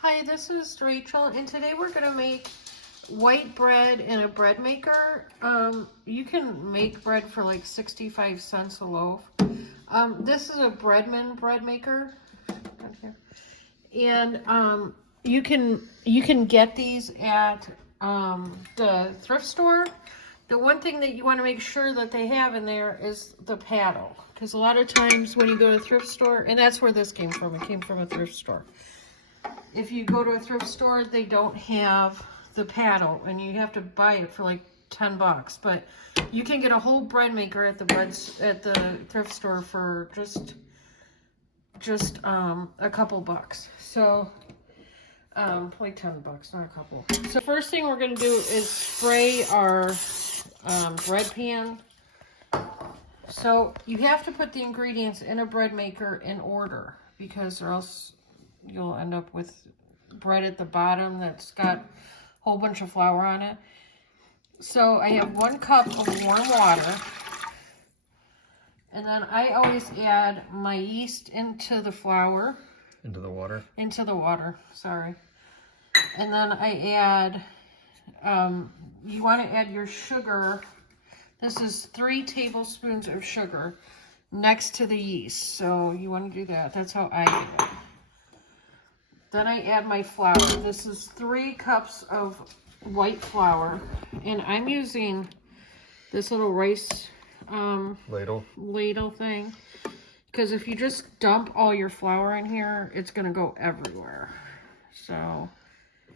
Hi, this is Rachel, and today we're going to make white bread in a bread maker. You can make bread for like 65 cents a loaf. This is a Breadman bread maker. And you can get these at the thrift store. The one thing that you want to make sure that they have in there is the paddle. Because a lot of times when you go to a thrift store, and that's where this came from. It came from a thrift store. If you go to a thrift store, they don't have the paddle, and you have to buy it for like 10 bucks. But you can get a whole bread maker at the thrift store for just a couple bucks. So like 10 bucks, not a couple. So first thing we're gonna do is spray our bread pan. So you have to put the ingredients in a bread maker in order, because or else you'll end up with bread at the bottom that's got a whole bunch of flour on it. So I have 1 cup of warm water. And then I always add my yeast into the flour. Into the water? Into the water, sorry. And then I add, you want to add your sugar. This is 3 tablespoons of sugar next to the yeast. So you want to do that. That's how I do it. Then I add my flour. This is 3 cups of white flour. And I'm using this little rice ladle thing. Because if you just dump all your flour in here, it's going to go everywhere. So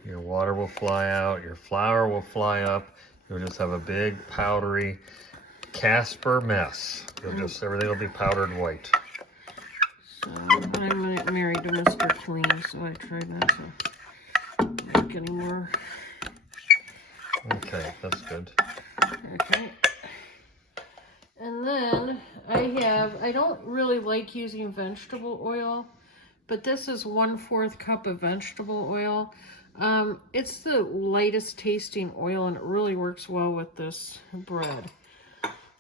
your water will fly out. Your flour will fly up. You'll just have a big powdery Casper mess. Everything will be powdered white. So I'm married to Mr. Clean, so I tried not to make any more. Okay, that's good. Okay. And then I don't really like using vegetable oil, but this is 1/4 cup of vegetable oil. It's the lightest tasting oil, and it really works well with this bread.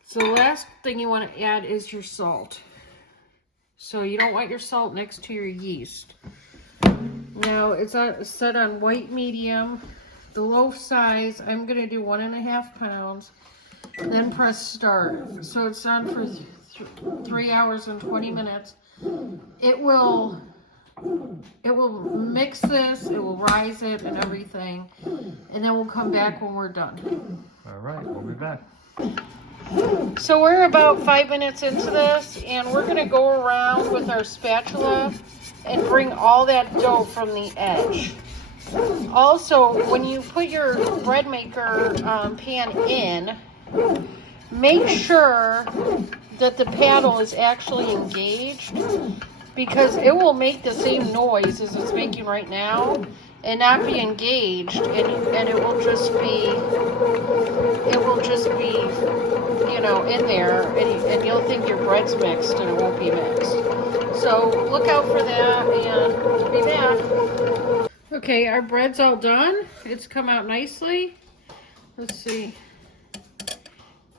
So the last thing you want to add is your salt. So you don't want your salt next to your yeast. Now it's set on white medium. The loaf size, I'm going to do 1.5 pounds. Then press start. So it's on for 3 hours and 20 minutes. It will mix this, it will rise it and everything. And then we'll come back when we're done. All right, we'll be back. So we're about 5 minutes into this, and we're going to go around with our spatula and bring all that dough from the edge. Also, when you put your bread maker pan in, make sure that the paddle is actually engaged, because it will make the same noise as it's making right now and not be engaged, and it will just be you know, in there, and you'll think your bread's mixed, and it won't be mixed. So look out for that, and we'll be back. Okay, our bread's all done. It's come out nicely. Let's see.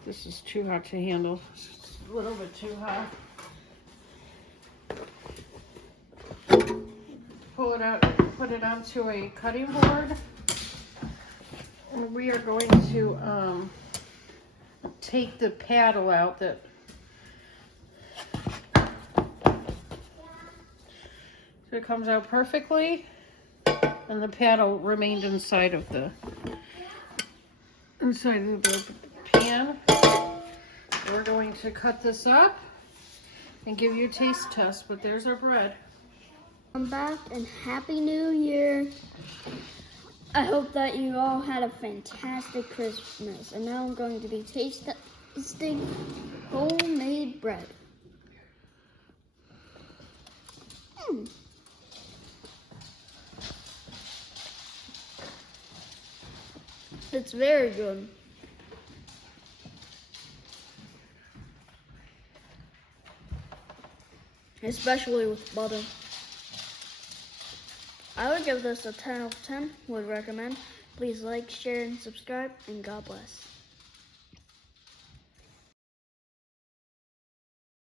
This is too hot to handle. It's a little bit too hot. Pull it out, put it onto a cutting board. And we are going to take the paddle out that so it comes out perfectly, and the paddle remained inside of the pan. We're going to cut this up and give you a taste test, but there's our bread. Welcome back and Happy New Year. I hope that you all had a fantastic Christmas. And now I'm going to be tasting homemade bread. It's very good. Especially with butter. I would give this a 10 out of 10, would recommend. Please like, share, and subscribe, and God bless.